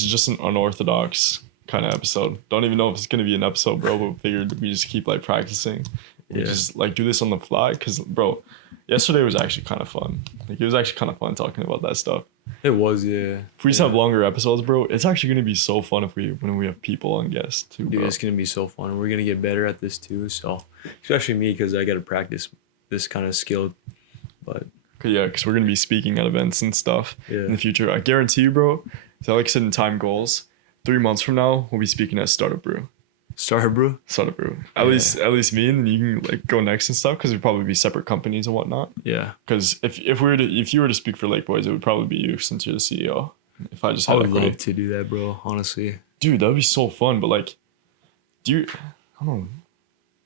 this is just an unorthodox kind of episode. Don't even know if it's gonna be an episode, bro. But figured we just keep like practicing. We just like do this on the fly, cause bro, yesterday was actually kind of fun. Like it was actually kind of fun talking about that stuff. It was, yeah. If we just have longer episodes, bro, it's actually gonna be so fun if when we have people on guests too, bro. Dude, it's gonna be so fun. We're gonna get better at this too. So, especially me, because I gotta practice this kind of skill. But yeah, because we're gonna be speaking at events and stuff in the future. I guarantee you, bro. So like setting time goals. 3 months from now, we'll be speaking at Startup Brew. Startup Brew. At least me, and you can like go next and stuff, because we'd probably be separate companies and whatnot. Yeah. Because if you were to speak for Lake Boys, it would probably be you, since you're the CEO. If I just I would love to do that, bro. Honestly. Dude, that would be so fun. But like, I don't know.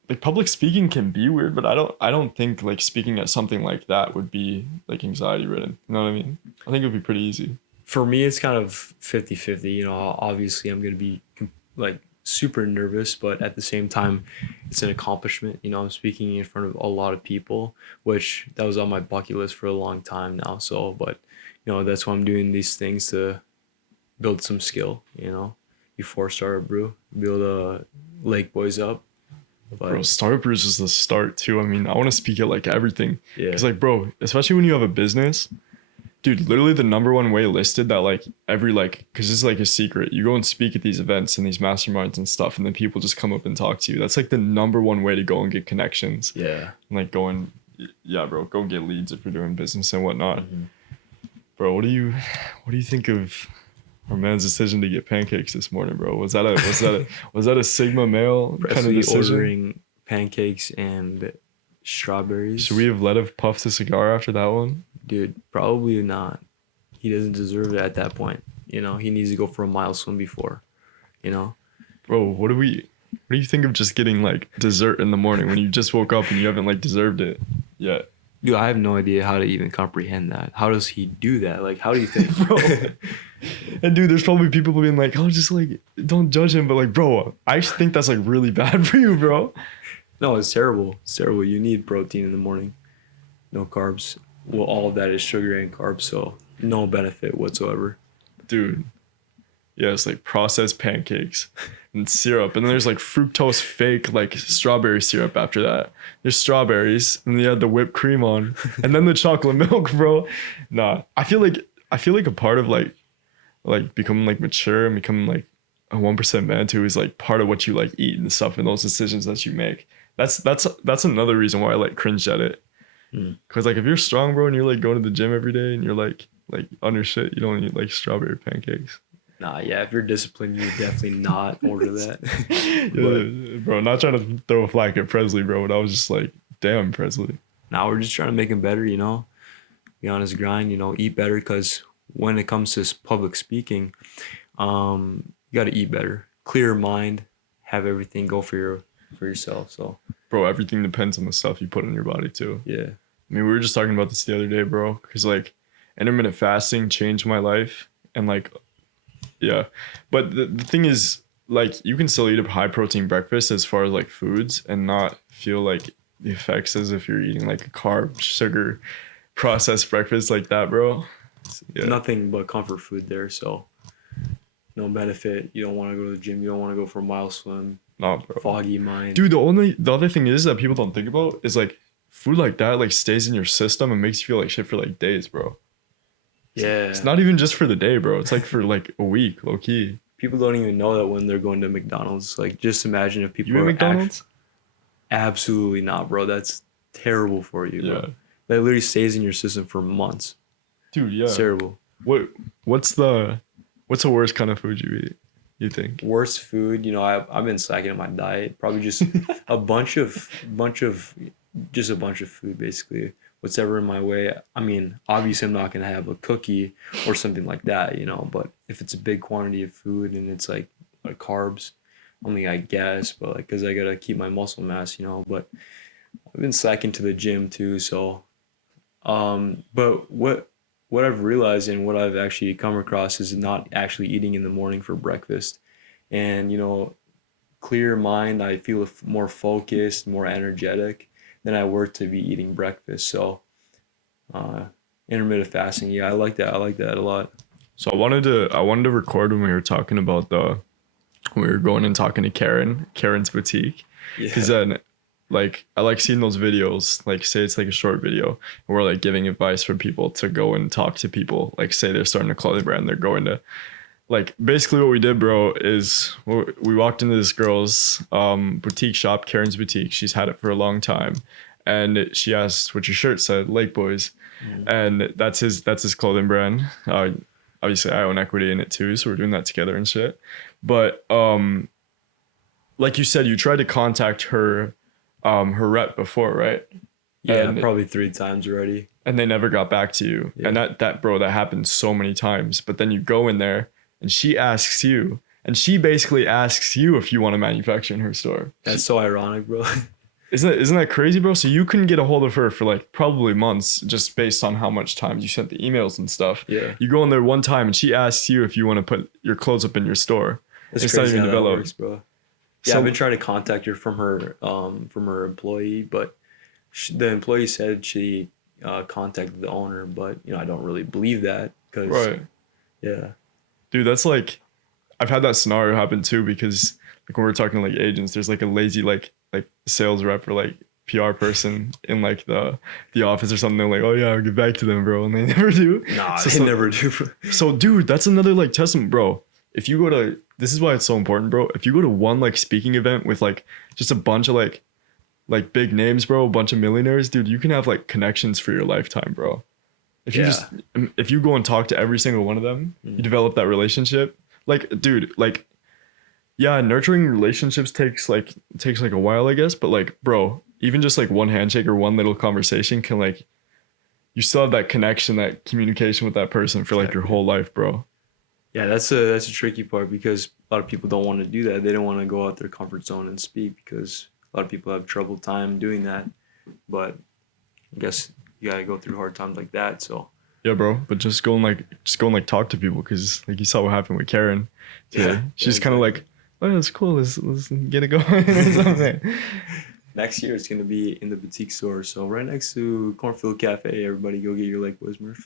Like public speaking can be weird, but I don't think like speaking at something like that would be like anxiety ridden. You know what I mean? I think it would be pretty easy. For me, it's kind of 50-50. You know, obviously I'm going to be like super nervous, but at the same time, it's an accomplishment. You know, I'm speaking in front of a lot of people, which that was on my bucket list for a long time now. So, but, you know, that's why I'm doing these things, to build some skill, you know, before Startup Brew, build Lake Boys up. But, bro, Startup Brew is just the start too. I mean, I want to speak at like everything. Yeah. It's like, bro, especially when you have a business. Dude, literally the number one way listed that like because this is like a secret. You go and speak at these events and these masterminds and stuff, and then people just come up and talk to you. That's like the number one way to go and get connections. Yeah. And like go and get leads if you're doing business and whatnot. Mm-hmm. Bro, what do you think of our man's decision to get pancakes this morning, bro? Was that a Sigma male kind of decision? Ordering pancakes and strawberries. Should we have let him puff the cigar after that one? Dude, probably not. He doesn't deserve it at that point. You know, he needs to go for a mile swim before, you know? Bro, what do you think of just getting like dessert in the morning when you just woke up and you haven't like deserved it yet? Dude, I have no idea how to even comprehend that. How does he do that? Like, how do you think? Bro. And dude, there's probably people being like, oh, just like, don't judge him. But like, bro, I actually think that's like really bad for you, bro. No, it's terrible. It's terrible. You need protein in the morning. No carbs. Well, all of that is sugar and carbs, so no benefit whatsoever. Dude. Yeah, it's like processed pancakes and syrup. And then there's like fructose fake like strawberry syrup after that. There's strawberries, and they had the whipped cream on. And then the chocolate milk, bro. Nah. I feel like a part of like becoming like mature and becoming like a 1% man too is like part of what you like eat and stuff, and those decisions that you make. That's another reason why I like cringe at it. Cause like if you're strong, bro, and you're like going to the gym every day and you're like on your shit, you don't eat like strawberry pancakes. Nah, yeah, if you're disciplined, you would definitely not order that. Yeah, bro, not trying to throw a flag at Presley, bro, but I was just like, damn, Presley. Now we're just trying to make him better, you know, be on his grind, you know, eat better. Cause when it comes to public speaking, you got to eat better, clear mind, have everything go for yourself. So, bro, everything depends on the stuff you put in your body too. Yeah. I mean, we were just talking about this the other day, bro, because like intermittent fasting changed my life. And like, yeah. But the thing is, like, you can still eat a high protein breakfast as far as like foods and not feel like the effects as if you're eating like a carb, sugar, processed breakfast like that, bro. Yeah. Nothing but comfort food there. So no benefit. You don't want to go to the gym. You don't want to go for a mile swim. Nah, bro. Foggy mind. Dude, the other thing is that people don't think about is like, food like that like stays in your system and makes you feel like shit for like days, bro. Yeah. It's not even just for the day, bro. It's like for like a week, low key. People don't even know that when they're going to McDonald's. Like, just imagine if people you eat McDonald's? Absolutely not, bro. That's terrible for you, bro. Yeah. That literally stays in your system for months. Dude, yeah. It's terrible. What's the worst kind of food you eat, you think? Worst food, you know, I've been slacking on my diet. Probably just a bunch of food, basically. Whatever in my way. I mean, obviously I'm not going to have a cookie or something like that, you know, but if it's a big quantity of food and it's like carbs, only I guess, but like, cause I got to keep my muscle mass, you know, but I've been slacking to the gym too. So, but what I've realized and what I've actually come across is not actually eating in the morning for breakfast. And, you know, clear mind, I feel more focused, more energetic than I were to be eating breakfast. So intermittent fasting, yeah, I like that a lot. So I wanted to record when we were talking about when we were going and talking to Karen's boutique. Because Yeah. then, like, I like seeing those videos. Like, say it's like a short video, and we're like giving advice for people to go and talk to people. Like, say they're starting a clothing brand, they're going to like basically what we did, bro, is we walked into this girl's boutique shop, Karen's boutique. She's had it for a long time, and she asked what your shirt said, Lake Boys, Mm. and that's his clothing brand. Obviously, I own equity in it too, so we're doing that together and shit. But like you said, you tried to contact her rep before, right? Yeah, And probably 3 times already. and they never got back to you. Yeah. And that bro, that happens so many times. But then you go in there and she asks you, and she basically asks you if you want to manufacture in her store. That's so ironic, bro. Isn't that crazy, bro? So you couldn't get a hold of her for like probably months just based on how much time you sent the emails and stuff. Yeah. You go in there one time and she asks you if you want to put your clothes up in your store. It's It's not crazy even how that developed. works, bro. Yeah, So I've been trying to contact her from her employee, but the employee said she contacted the owner, but I don't really believe that because right. yeah, Dude, that's like I've had that scenario happen too because like when we're talking to like agents, there's like a lazy like sales rep or like PR person in like the office or something. They're like, oh yeah, I'll get back to them, bro, and they never do. nah, So, they so, never do. so dude, that's another like testament, bro. If you go to this is why it's so important, bro. If you go to one like speaking event with like just a bunch of like big names, bro, a bunch of millionaires, dude, you can have like connections for your lifetime, bro. If you Yeah. just if you go and talk to every single one of them, you Mm. develop that relationship. Like, dude, like yeah, nurturing relationships takes like a while, I guess, but like, bro, even just like one handshake or one little conversation can like you still have that connection, that communication with that person for like your Exactly. whole life, bro. Yeah, that's a tricky part because a lot of people don't want to do that. They don't want to go out their comfort zone and speak because a lot of people have trouble time doing that. But I guess you gotta go through hard times like that. So Yeah, bro. But just go and like talk to people because like you saw what happened with Karen today. yeah, She's yeah, kind of exactly. like, oh, that's cool. Let's get it going or something. Next year it's gonna be in the boutique store, so right next to Cornfield Cafe. Everybody go get your Lake Boys merch.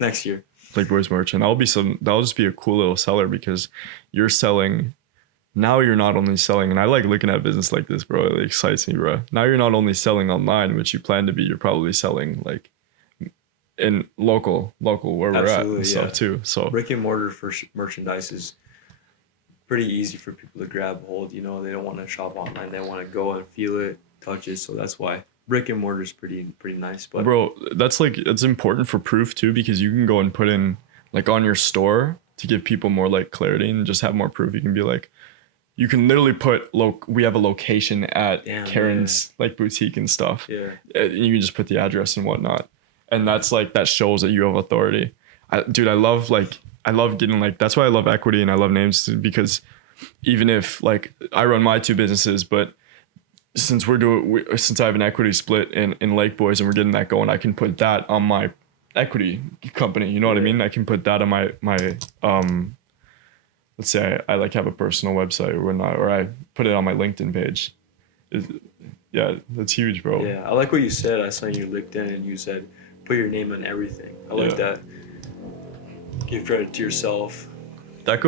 Next year. Like Boys merch, and that'll just be a cool little seller because you're selling. Now you're not only selling, and I like looking at business like this, bro. It excites me, bro. Now you're not only selling online, which you plan to be. You're probably selling like in local where we're at Absolutely, and yeah. stuff too. So Brick and mortar for merchandise is pretty easy for people to grab hold. They don't want to shop online. They want to go and feel it, touch it. So that's why brick and mortar is pretty nice. But bro, it's important for proof too because you can go and put in like on your store to give people more like clarity and just have more proof. You can be like, you can literally put we have a location at Damn, Karen's like boutique and stuff. yeah, And you can just put the address and whatnot, and that's like that shows that you have authority. Dude, I love getting like that's why I love equity and I love names because even if like I run my two businesses, but since since I have an equity split in Lake Boys and we're getting that going, I can put that on my equity company. You know what I Yeah. mean? I can put that on my let's say I like have a personal website or whatnot, or I put it on my LinkedIn page. It- yeah, that's huge, bro. yeah. I like what you said. I saw your LinkedIn and you said put your name on everything. I like Yeah. that. Give credit to yourself. That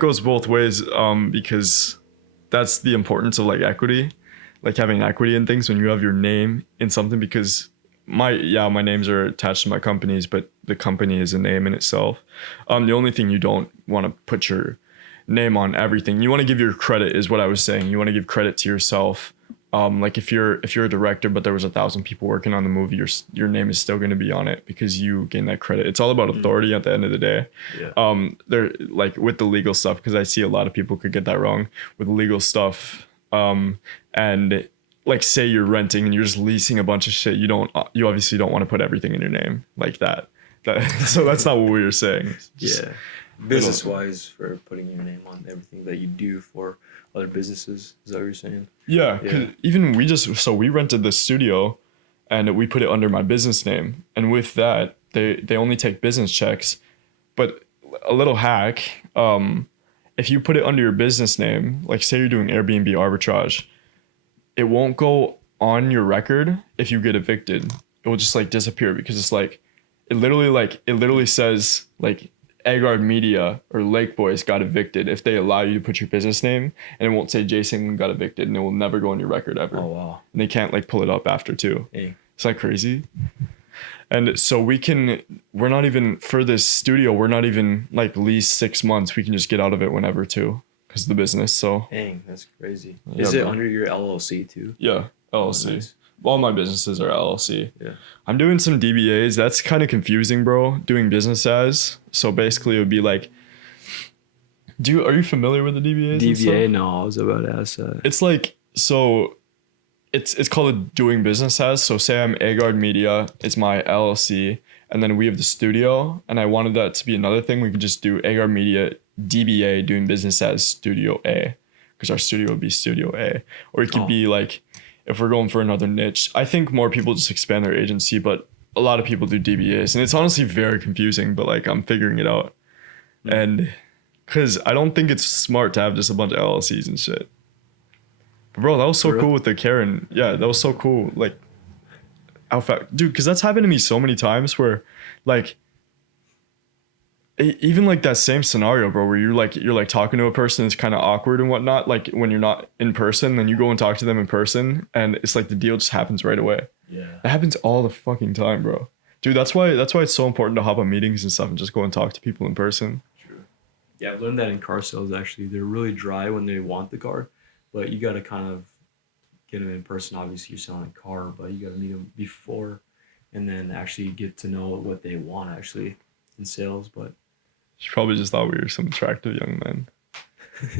goes both ways because that's the importance of like equity, like having equity in things when you have your name in something because my names are attached to my companies, but the company is a name in itself. The only thing you don't want to put your name on everything. You want to give your credit is what I was saying. You want to give credit to yourself. Like if you're a director, but there was 1,000 people working on the movie, your name is still going to be on it because you gain that credit. It's all about authority at the end of the day. Yeah. They're like with the legal stuff because I see a lot of people could get that wrong with legal stuff. And like say you're renting and you're just leasing a bunch of shit. You obviously don't want to put everything in your name like that. So that's not what we were saying. Just- Yeah. Business wise, for putting your name on everything that you do for other businesses. Is that what you're saying? Yeah, 'cause Yeah. even we rented the studio and we put it under my business name. And with that, they only take business checks. But a little hack, if you put it under your business name, like say you're doing Airbnb arbitrage, it won't go on your record if you get evicted. It will just like disappear because it's like it literally says like Agard Media or Lake Boys got evicted if they allow you to put your business name, and it won't say Jason got evicted, and it will never go on your record ever. Oh wow. And they can't like pull it up after too. Dang. It's not crazy. And so we're not even for this studio, we're not even like least 6 months. We can just get out of it whenever too, because of the business. So Dang, that's crazy. Yeah, Is it bro. under your LLC too? yeah, LLC. Oh, nice. All my businesses are LLC. Yeah. I'm doing some DBAs. That's kind of confusing, bro. Doing business as. So basically, it would be like, are you familiar with the DBAs? and stuff? DBA? No, I was about to ask that. It's like, so it's called a doing business as. So say I'm Agard Media, it's my LLC, and then we have the studio, and I wanted that to be another thing. We could just do Agard Media DBA, doing business as Studio A, because our studio would be Studio A. Or it could be like, if we're going for another niche, I think more people just expand their agency, but a lot of people do DBAs, and it's honestly very confusing, but like I'm figuring it out. And because I don't think it's smart to have just a bunch of LLCs and shit. But bro, that was so cool with the Karen. Yeah, that was so cool. Like, how fast, dude, because that's happened to me so many times where like, even like that same scenario, bro, where you're like talking to a person, it's kind of awkward and whatnot. Like when you're not in person, then you go and talk to them in person, and it's like the deal just happens right away. Yeah. That happens all the fucking time, bro. Dude, that's why it's so important to hop on meetings and stuff and just go and talk to people in person. True. Yeah, I've learned that in car sales actually. They're really dry when they want the car, but you got to kind of get them in person. Obviously, you're selling a car, but you got to meet them before and then actually get to know what they want actually in sales. But She probably just thought we were some attractive young men.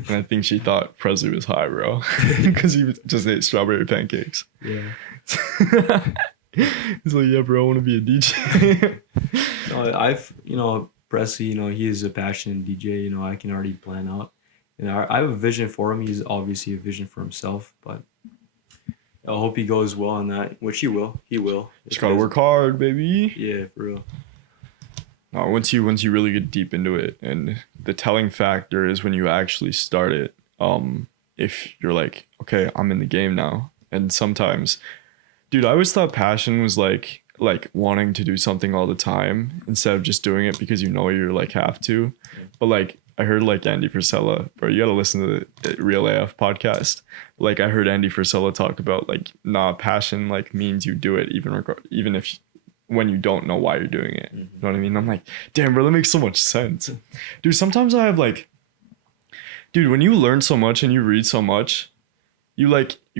And I think she thought Presley was high, bro. Because he just ate strawberry pancakes. yeah. He's like, yeah, bro, I want to be a DJ. No, Presley, he is a passionate DJ. I can already plan out. I have a vision for him. He's obviously a vision for himself, but I hope he goes well on that, which he will. He will. Just gotta work hard, baby. Yeah, for real. No, once you really get deep into it, and the telling factor is when you actually start it. If you're like, okay, I'm in the game now, and sometimes, dude, I always thought passion was like wanting to do something all the time instead of just doing it because you're like have to. But like I heard like Andy Frisella, bro, you gotta listen to the Real AF podcast. Like I heard Andy Frisella talk about like, nah, passion like means you do it even if when you don't know why you're doing it. You know what I mean? I'm like, damn, bro, that makes so much sense. Dude, sometimes I have like, dude, when you learn so much and you read so much, you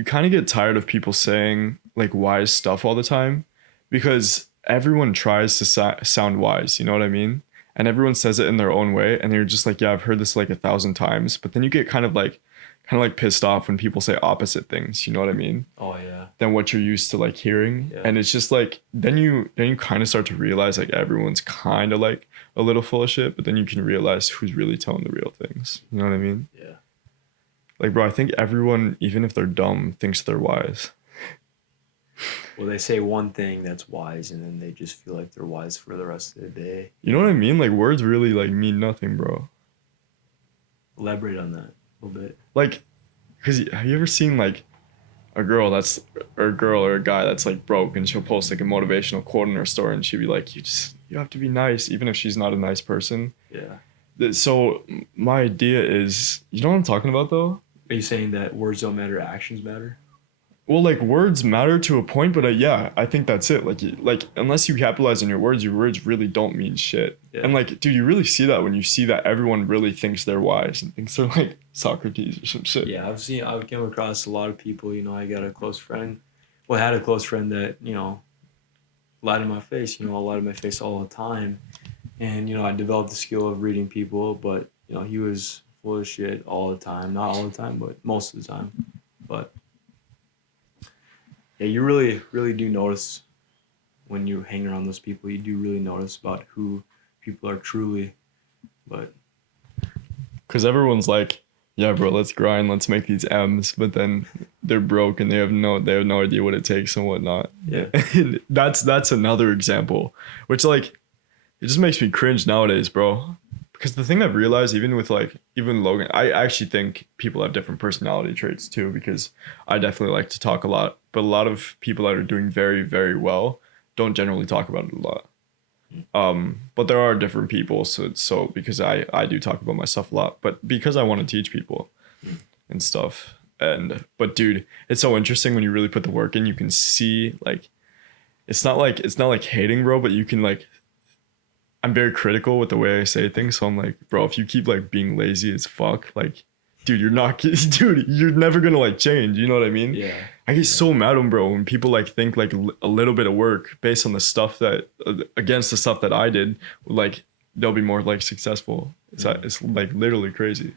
kind of get tired of people saying like wise stuff all the time, because everyone tries to sound wise, you know what I mean? And everyone says it in their own way, and you're just like, yeah, I've heard this like 1,000 times, but then you get kind of like pissed off when people say opposite things, you know what I mean? Oh yeah. Than what you're used to like hearing. Yeah. And it's just like then you kind of start to realize like everyone's kind of like a little full of shit, but then you can realize who's really telling the real things, you know what I mean? Yeah. Like, bro, I think everyone, even if they're dumb, thinks they're wise. Well, they say one thing that's wise, and then they just feel like they're wise for the rest of the day. You know what I mean? Like, words really like mean nothing, bro. Elaborate on that a little bit. Like, because have you ever seen like a girl or a guy that's like broke, and she'll post like a motivational quote in her story, and she'll be like, you have to be nice even if she's not a nice person. Yeah. So my idea is, you know what I'm talking about though? Are you saying that words don't matter, actions matter? Well, like words matter to a point, but yeah, I think that's it. Like unless you capitalize on your words really don't mean shit. Yeah. And like, dude, you really see that when you see that everyone really thinks they're wise and thinks they're like Socrates or some shit. Yeah, I've come across a lot of people. I got a close friend. Well, I had a close friend that lied in my face. A lied in my face all the time, and I developed the skill of reading people. But he was full of shit all the time. Not all the time, but most of the time. But yeah, you really, really do notice when you hang around those people. You do really notice about who people are truly. But because everyone's like, yeah, bro, let's grind, let's make these M's, but then they're broke and they have no idea what it takes and whatnot. Yeah. And that's another example, which like, it just makes me cringe nowadays, bro. Because the thing I've realized, even Logan, I actually think people have different personality traits too, because I definitely like to talk a lot, but a lot of people that are doing very, very well don't generally talk about it a lot. But there are different people, so because I do talk about myself a lot, but because I want to teach people and stuff. And but dude, it's so interesting when you really put the work in. You can see like it's not like hating, bro, but you can like I'm very critical with the way I say things. So I'm like, bro, if you keep like being lazy as fuck, like, dude, you're not, dude, you're never gonna like change. You know what I mean? Yeah. I get so mad at them, bro, when people like think like a little bit of work based on the stuff that against the stuff that I did, like they'll be more like successful. It's like literally crazy.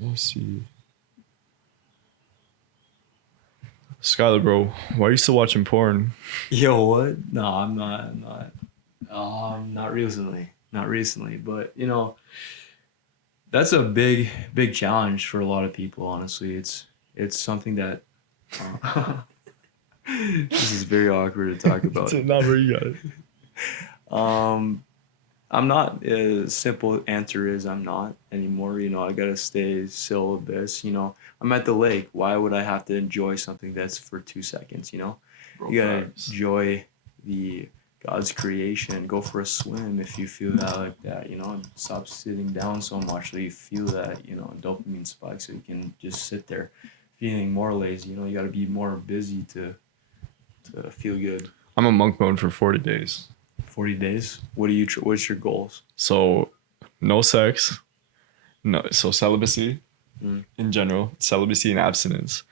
Let's see. Skylar, bro, why are you still watching porn? Yo, what? No, I'm not. Not recently. Not recently. But that's a big challenge for a lot of people. Honestly, it's something that. This is very awkward to talk about. Not where you got it. I'm not. Simple answer is I'm not anymore. I gotta stay syllabus. I'm at the lake. Why would I have to enjoy something that's for 2 seconds? Bro, You gotta facts. enjoy the God's creation. Go for a swim if you feel that like that. And stop sitting down so much that you feel that dopamine spike, so you can just sit there feeling more lazy. You gotta be more busy to feel good. I'm a monk mode for 40 days. 40 days. What's your goals? So, no sex. No, so celibacy Mm. in general, celibacy and abstinence.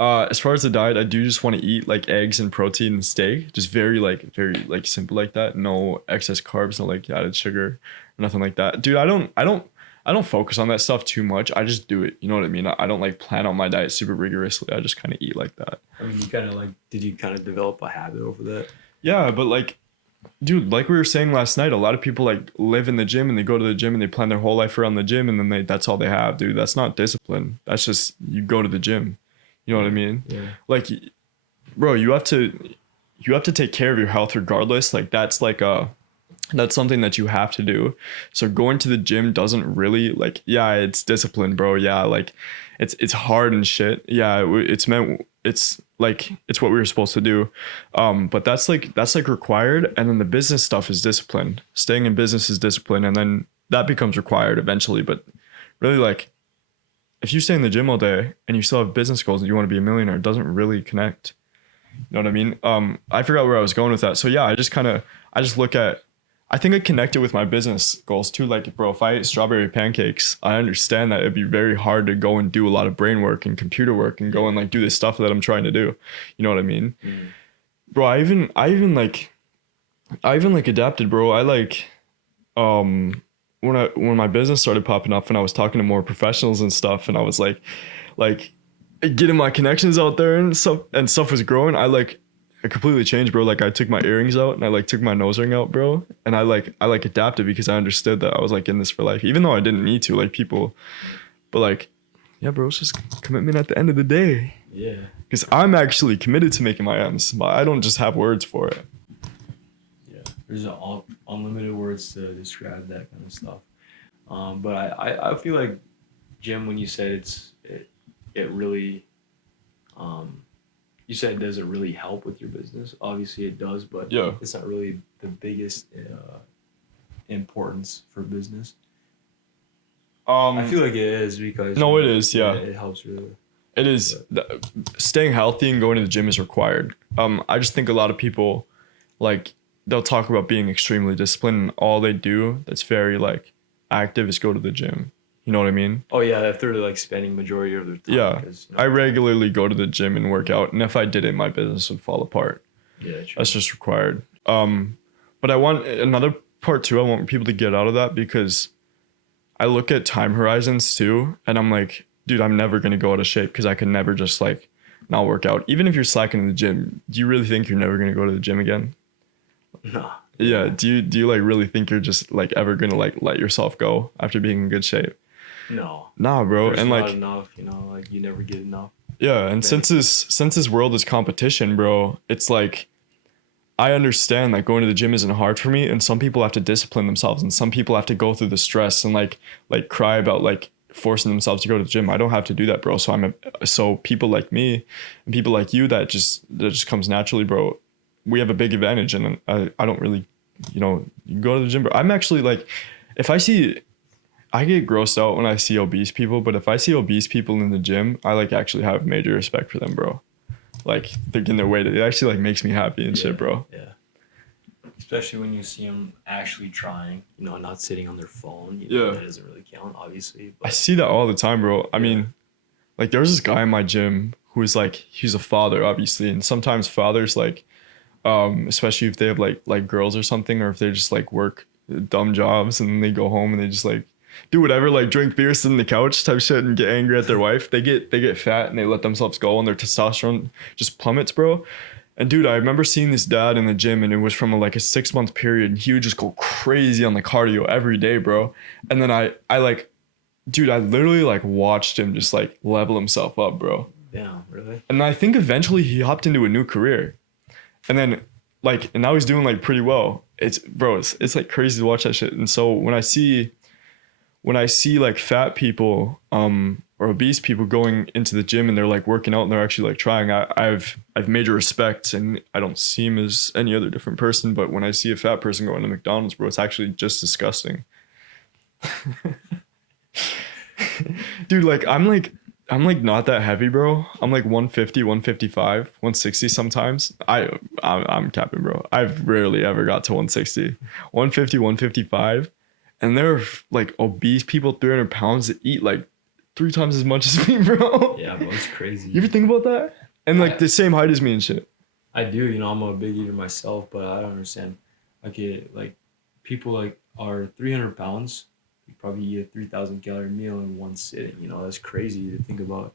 As far as the diet, I do just want to eat like eggs and protein and steak, just very like simple like that. No excess carbs, no like added sugar, nothing like that. Dude, I don't focus on that stuff too much. I just do it. You know what I mean? I don't like plan out my diet super rigorously. I just kind of eat like that. I mean, did you kind of develop a habit over that? Yeah, but like, dude, like we were saying last night, a lot of people like live in the gym and they go to the gym and they plan their whole life around the gym and then that's all they have, dude. That's not discipline. That's just you go to the gym. You know what I mean? Yeah. Like, bro, you have to take care of your health regardless. Like that's something that you have to do. So going to the gym doesn't really like, yeah, it's discipline, bro. Yeah, like it's hard and shit. Yeah, it's like it's what we were supposed to do. But that's like required, and then the business stuff is discipline. Staying in business is discipline, and then that becomes required eventually. But really, like, if you stay in the gym all day and you still have business goals and you want to be a millionaire, it doesn't really connect. You know what I mean? I forgot where I was going with that. So yeah, I just look at, I think I connect it with my business goals too. Like, bro, if I ate strawberry pancakes, I understand that it'd be very hard to go and do a lot of brain work and computer work and go and like do this stuff that I'm trying to do. You know what I mean? Mm. Bro, I even like adapted, bro. I like, when my business started popping up and I was talking to more professionals and stuff, and I was like getting my connections out there and stuff was growing. I completely changed, bro. Like I took my earrings out and I like took my nose ring out, bro. And I adapted because I understood that I was like in this for life, even though I didn't need to, like people, but like, yeah, bro, it's just commitment at the end of the day. Yeah. Because I'm actually committed to making my M's, but I don't just have words for it. Yeah. There's unlimited words to describe that kind of stuff. But I feel like, Jim, when you said it really, you said, does it really help with your business? Obviously it does, but Yeah. it's not really the biggest importance for business. I feel like it is because No, it is, yeah. it helps really. It is. Staying healthy and going to the gym is required. I just think a lot of people, like, they'll talk about being extremely disciplined, and all they do that's very like active is go to the gym. You know what I mean? Oh yeah, if they're like spending majority of their time. Yeah. 'Cause, I regularly go to the gym and work out, and if I didn't, my business would fall apart. Yeah, true. That's just required. But I want another part too. I want people to get out of that because I look at time horizons too, and I'm like, dude, I'm never gonna go out of shape because I can never just like not work out. Even if you're slacking in the gym, do you really think you're never gonna go to the gym again? No. Yeah. Do you like really think you're just like ever gonna like let yourself go after being in good shape? No. Nah, bro. There's And not like, enough, like you never get enough. yeah, and since this world is competition, bro, it's like I understand that going to the gym isn't hard for me, and some people have to discipline themselves, and some people have to go through the stress and like cry about like forcing themselves to go to the gym. I don't have to do that, bro. So people like me and people like you that just comes naturally, bro. We have a big advantage, and I don't really, you go to the gym, bro. I'm actually like, if I get grossed out when I see obese people, but if I see obese people in the gym, I like actually have major respect for them, bro. Like they're getting their weight. It actually like makes me happy and shit, bro. Yeah. Especially when you see them actually trying, not sitting on their phone. That doesn't really count, obviously. But I see that all the time, bro. I mean, like there was this guy in my gym who was like, he's a father, obviously, and sometimes fathers like, especially if they have like girls or something, or if they just like work dumb jobs and then they go home and they just like do whatever, like drink beer, sit on the couch type shit, and get angry at their wife. They get fat and they let themselves go, and their testosterone just plummets, bro. And dude, I remember seeing this dad in the gym, and it was from a 6-month period. And he would just go crazy on the cardio every day, bro. And then I literally like watched him just like level himself up, bro. Yeah, really. And I think eventually he hopped into a new career, and then and now he's doing like pretty well. It's like crazy to watch that shit. And so when I see like fat people or obese people going into the gym and they're like working out and they're actually like trying, I've major respect, and I don't see him as any other different person. But when I see a fat person going to McDonald's, bro, it's actually just disgusting. Dude, like I'm not that heavy, bro. I'm like 150, 155, 160 sometimes. I'm capping, bro. I've rarely ever got to 160. 150, 155. And there are like obese people, 300 pounds, that eat like 3 times as much as me, bro. Yeah, bro, it's crazy. You ever think about that? And like the same height as me and shit. I do, I'm a big eater myself, but I don't understand. Okay, like people like are 300 pounds, you probably eat a 3,000 calorie meal in one sitting. That's crazy to think about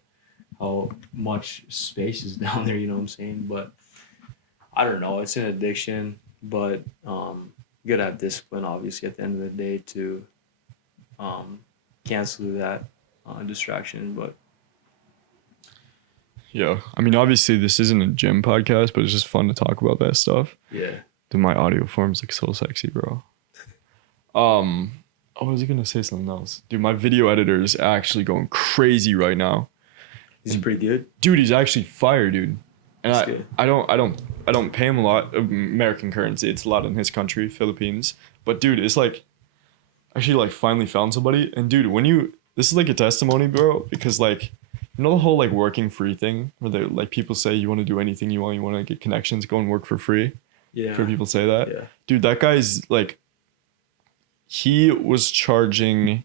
how much space is down there, you know what I'm saying? But I don't know, it's an addiction, but you gotta have discipline, obviously, at the end of the day to cancel that distraction. But yeah, I mean, obviously this isn't a gym podcast, but it's just fun to talk about that stuff. Yeah. Dude, my audio form's like so sexy, bro. I was gonna say something else. Dude, my video editor is actually going crazy right now. Is he pretty good? Dude, he's actually fire, dude. And That's I don't pay him a lot of American currency. It's a lot in his country, Philippines. But dude, it's like actually like finally found somebody. And dude, this is like a testimony, bro, because like the whole like working free thing where they like people say you want to do anything you want to get connections, go and work for free. Yeah. For people say that. Yeah. Dude, that guy's like he was charging,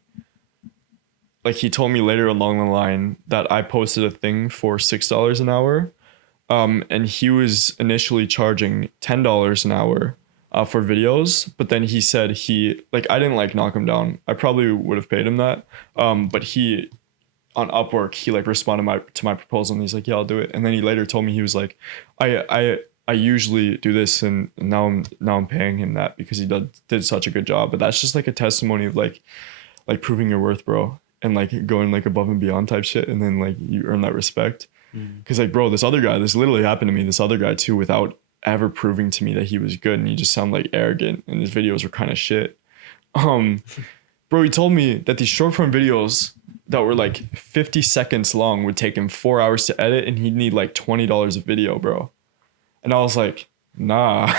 like he told me later along the line that I posted a thing for $6 an hour. And he was initially charging $10 an hour for videos, but then he said I didn't like knock him down. I probably would have paid him that. But he on Upwork, he like responded to my proposal, and he's like, yeah, I'll do it. And then he later told me, he was like, I usually do this, and now I'm paying him that because he did such a good job. But that's just like a testimony of like proving your worth, bro, and like going like above and beyond type shit, and then like you earn that respect. Because like, bro, this literally happened to me, this other guy too, without ever proving to me that he was good, and he just sounded like arrogant, and his videos were kind of shit. Bro, he told me that these short form videos that were like 50 seconds long would take him 4 hours to edit, and he'd need like $20 a video, bro. And I was like, nah,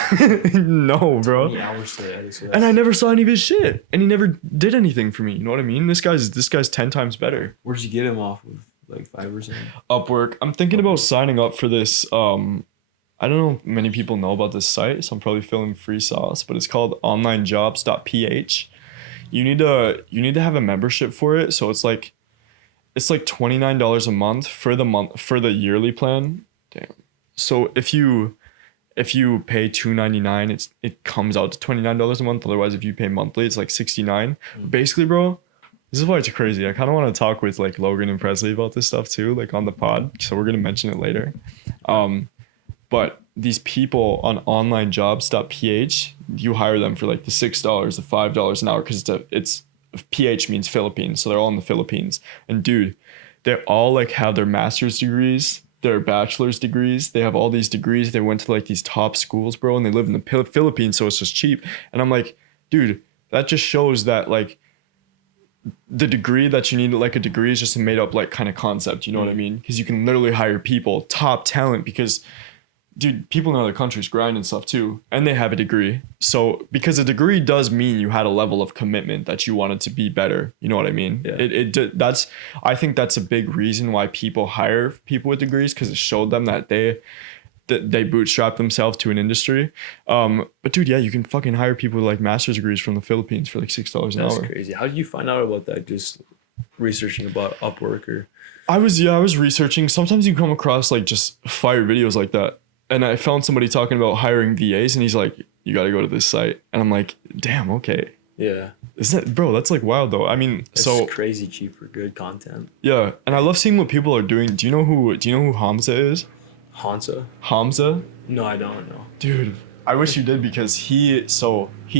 no, bro. 20 hours to edit, so and I never saw any of his shit, and he never did anything for me. You know what I mean? This guy's 10 times better. Where'd you get him off of? Like 5%? Upwork. I'm thinking about signing up for this. I don't know if many people know about this site, so I'm probably filling free sauce, but it's called onlinejobs.ph. You need to have a membership for it, so it's like $29 a month for the yearly plan. Damn. So if you pay $2.99, it comes out to $29 a month. Otherwise, if you pay monthly, it's like $69. Basically, bro, this is why it's crazy. I kind of want to talk with like Logan and Presley about this stuff too, like on the pod. So we're gonna mention it later. But these people on onlinejobs.ph, you hire them for like the $6, the $5 an hour, because it's PH means Philippines, so they're all in the Philippines. And dude, they all like have their master's degrees, their bachelor's degrees. They have all these degrees. They went to like these top schools, bro, and they live in the Philippines, so it's just cheap. And I'm like, dude, that just shows that like the degree that you need, like a degree is just a made up like kind of concept, you know what I mean? Because you can literally hire people, top talent, because dude, people in other countries grind and stuff too, and they have a degree. So because a degree does mean you had a level of commitment that you wanted to be better, you know what I mean? Yeah. That's, I think that's a big reason why people hire people with degrees, because it showed them that they bootstrap themselves to an industry. But dude, yeah, you can fucking hire people with like master's degrees from the Philippines for like $6 an That's hour. crazy. How did you find out about that? Just researching about Upwork or? I was researching. Sometimes you come across like just fire videos like that. And I found somebody talking about hiring VAs, and he's like, you got to go to this site. And I'm like, damn, okay. Yeah. Isn't that, bro, that's like wild though. I mean, It's so crazy cheap for good content. yeah. And I love seeing what people are doing. Do you know who Hamza is? Hansa? Hamza? No, I don't know. Dude, I wish you did, because he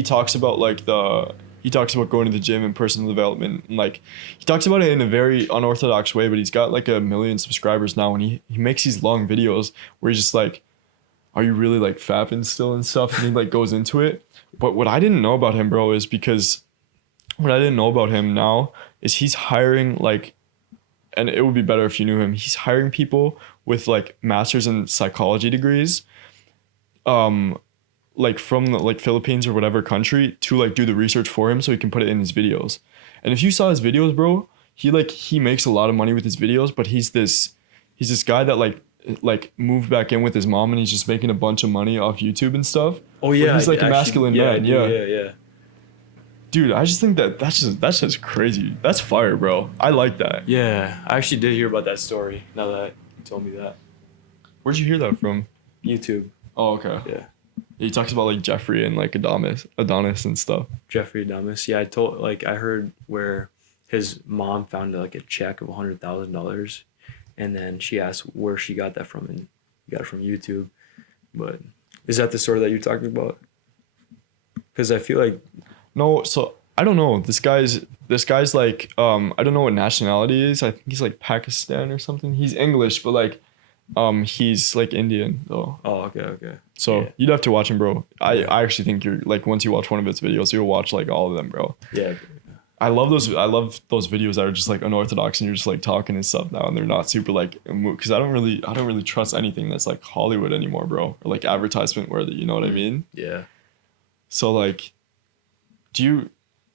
talks about like he talks about going to the gym and personal development, and like he talks about it in a very unorthodox way, but he's got like 1 million subscribers now, and he makes these long videos where he's just like, are you really like fapping still and stuff? And he like goes into it. But what I didn't know about him, bro, is because what I didn't know about him now is he's hiring like, and it would be better if you knew him, he's hiring people with like masters in psychology degrees, like from the like Philippines or whatever country, to like do the research for him so he can put it in his videos. And if you saw his videos, bro, he makes a lot of money with his videos, but he's this guy that like moved back in with his mom, and he's just making a bunch of money off YouTube and stuff. Oh yeah, But he's like a masculine man. Yeah. Dude, I just think that's just crazy. That's fire, bro. I like that. Yeah, I actually did hear about that story. Now that you told me that. Where'd you hear that from? YouTube. Oh, okay. Yeah. He talks about like Jeffrey and like Adonis and stuff. Jeffrey Adamus. Yeah, I heard where his mom found like a check of $100,000, and then she asked where she got that from, and he got it from YouTube. But is that the story that you're talking about? Because I feel like No, so I don't know. This guy's like I don't know what nationality he is. I think he's like Pakistan or something. He's English, but like he's like Indian though. oh okay. So Yeah. you'd have to watch him, bro. I Yeah. actually think you're like, once you watch one of his videos, you'll watch like all of them, bro. Yeah. I love those videos that are just like unorthodox, and you're just like talking and stuff now, and they're not super like, because I don't really trust anything that's like Hollywood anymore, bro, or like advertisement worthy, you know what I mean? Yeah. So like, do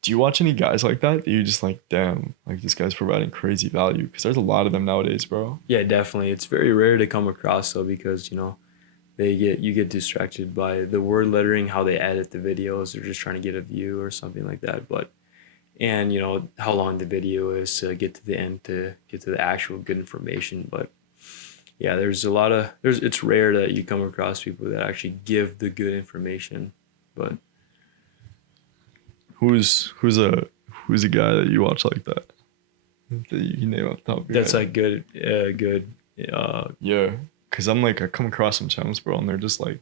you watch any guys like that? That you just like, damn, like this guy's providing crazy value? Because there's a lot of them nowadays, bro. Yeah, definitely. It's very rare to come across though, because you get distracted by the word lettering, how they edit the videos. They're just trying to get a view or something like that. And how long the video is to get to the end, to get to the actual good information. But yeah, it's rare that you come across people that actually give the good information. But Who's a guy that you watch like that you can name off the top of your that's head? like good. Yeah, because I come across some channels, bro, and they're just like,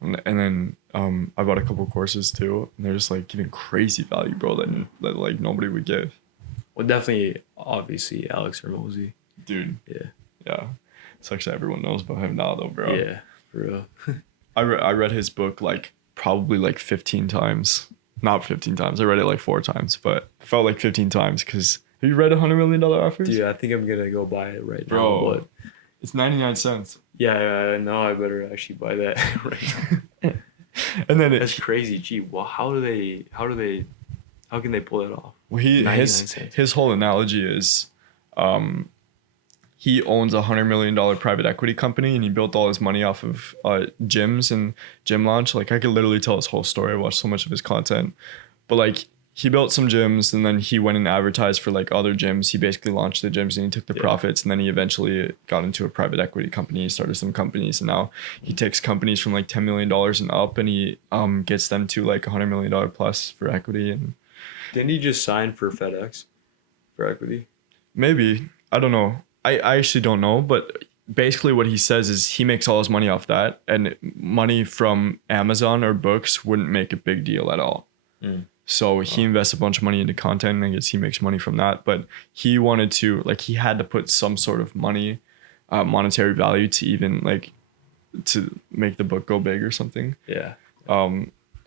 and then I bought a couple courses too, and they're just like giving crazy value, bro, that like nobody would give. Well, definitely, obviously, Alex Hormozy. Dude, Yeah. yeah, sucks that everyone knows about him now though, bro. Yeah, for real. I read his book like probably like 15 times. Not 15 times. I read it like 4 times, but it felt like 15 times. Because have you read $100 Million Offers? Dude, I think I'm gonna go buy it right now. Bro, But it's 99 cents. yeah, no, I better actually buy that right now. And then That's crazy cheap. Well, how can they pull that off? well, 99 his cents. his whole analogy is, he owns $100 million private equity company, and he built all his money off of gyms and gym launch. Like I could literally tell his whole story. I watched so much of his content, but like he built some gyms, and then he went and advertised for like other gyms. He basically launched the gyms, and he took the profits, and then he eventually got into a private equity company. He started some companies, and now he takes companies from like $10 million and up, and he gets them to like $100 million plus for equity. And Didn't he just sign for FedEx for equity? maybe, I don't know. I actually don't know, but basically what he says is he makes all his money off that, and money from Amazon or books wouldn't make a big deal at all. So he invests a bunch of money into content, and I guess he makes money from that. But he wanted to, like, he had to put some sort of money, monetary value to even to make the book go big or something. Yeah.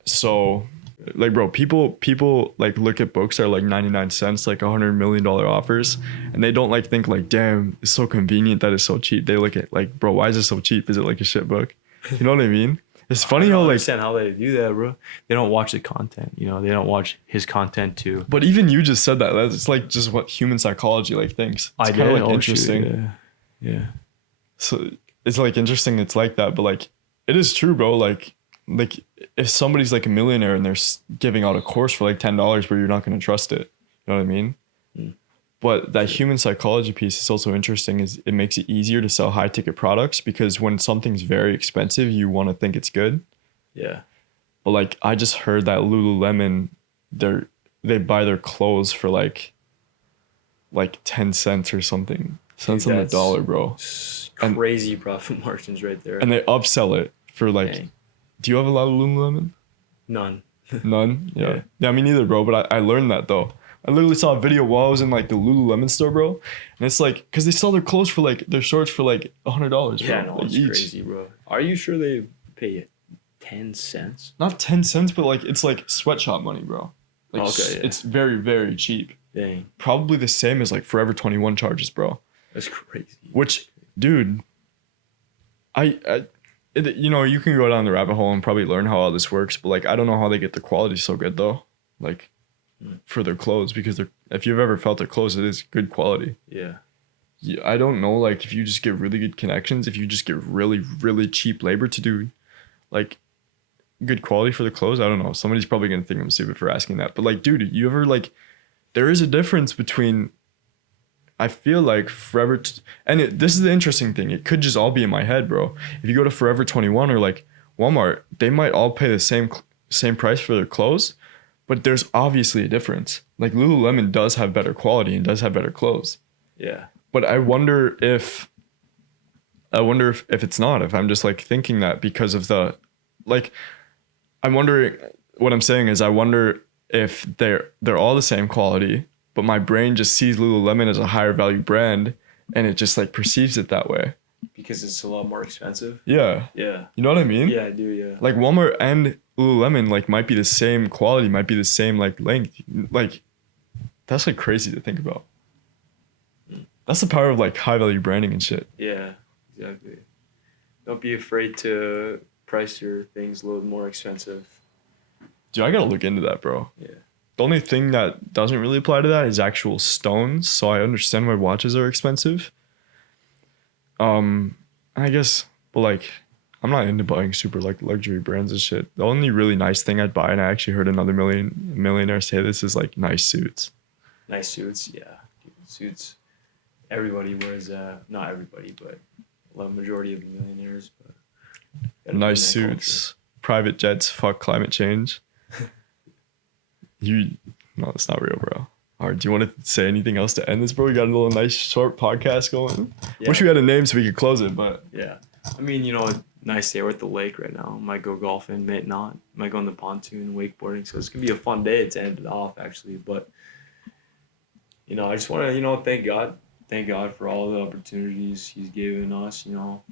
So Like, bro, people like look at books that are like 99 cents, like $100 million offers, and they don't like think like, damn, it's so convenient that it's so cheap. They look at like, bro, why is it so cheap? Is it like a shit book? You know what I mean? It's funny I how don't like, understand how they do that, bro. They don't watch the content, you know. They don't watch his content too. but even you just said that. That's like just what human psychology like thinks. It's kind of like interesting. Shoot, yeah. So it's like interesting. It's like that, but like it is true, bro. Like if somebody's like a millionaire and they're giving out a course for like $10, but you're not going to trust it. You know what I mean? But that human psychology piece is also interesting. Is it makes it easier to sell high ticket products because when something's very expensive, you want to think it's good. Yeah. But like I just heard that Lululemon, they buy their clothes for like 10 cents or something. Cents on the dollar, bro. Crazy profit margins right there. And they upsell it for like, Dang. Do you have a lot of Lululemon? None. None? Yeah. Yeah, me neither, bro. But I learned that though. I literally saw a video while I was in like the Lululemon store, bro. And it's like, cause they sell their clothes for like, their shorts for like $100, bro. Yeah, no, like it's crazy, bro. Are you sure they pay it 10 cents? Not 10 cents, but like, it's like sweatshop money, bro. Like, Okay, yeah. It's very, very cheap. Dang. Probably the same as like Forever 21 charges, bro. That's crazy. Which, dude, you know, you can go down the rabbit hole and probably learn how all this works, but like, I don't know how they get the quality so good though. Like, for their clothes, because if you've ever felt their clothes, it is good quality. Yeah. I don't know, like if you just get really good connections, if you just get really, really cheap labor to do like good quality for the clothes, I don't know. Somebody's probably gonna think I'm stupid for asking that. But like, dude, you ever like, there is a difference between, I feel like Forever, this is the interesting thing. It could just all be in my head, bro. If you go to Forever 21 or like Walmart, they might all pay the same price for their clothes, but there's obviously a difference. Like Lululemon does have better quality and does have better clothes. Yeah. But I wonder if it's not, if I'm just like thinking that because of the, like, I'm wondering, what I'm saying is I wonder if they're all the same quality, but my brain just sees Lululemon as a higher value brand and it just like perceives it that way. Because it's a lot more expensive. Yeah. Yeah. You know what I mean? Yeah, I do, yeah. Like Walmart and Lululemon like might be the same quality, might be the same like length. Like that's like crazy to think about. That's the power of like high value branding and shit. Yeah, exactly. Don't be afraid to price your things a little more expensive. Dude, I gotta look into that, bro. Yeah. The only thing that doesn't really apply to that is actual stones. So I understand why watches are expensive. I guess, but like, I'm not into buying super like luxury brands and shit. The only really nice thing I'd buy, and I actually heard another millionaire say this, is like nice suits. Nice suits, yeah. Suits. Everybody wears, not everybody, but a majority of the millionaires. But nice suits, private jets, fuck climate change. No, that's not real, bro. All right, do you want to say anything else to end this, bro? We got a little nice short podcast going. Yeah. Wish we had a name so we could close it, but yeah. I mean, you know, nice day. We're at the lake right now. Might go golfing, might not. Might go on the pontoon, wakeboarding. So it's gonna be a fun day to end it off, actually. But you know, I just want to, you know, thank God for all the opportunities He's given us. You know,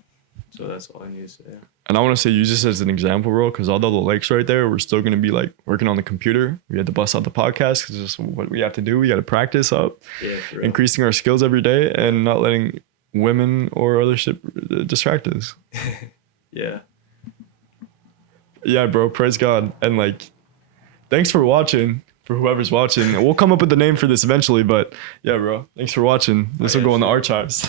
so that's all I need to say. And I want to say, use this as an example, bro, because although the lake's right there, we're still gonna be like working on the computer. We had to bust out the podcast because it's just what we have to do. We got to practice up, increasing our skills every day, and not letting women or other shit distract us. Yeah. Yeah, bro. Praise God. And like, thanks for watching, for whoever's watching. We'll come up with the name for this eventually, but yeah, bro. Thanks for watching. This will go in the archives.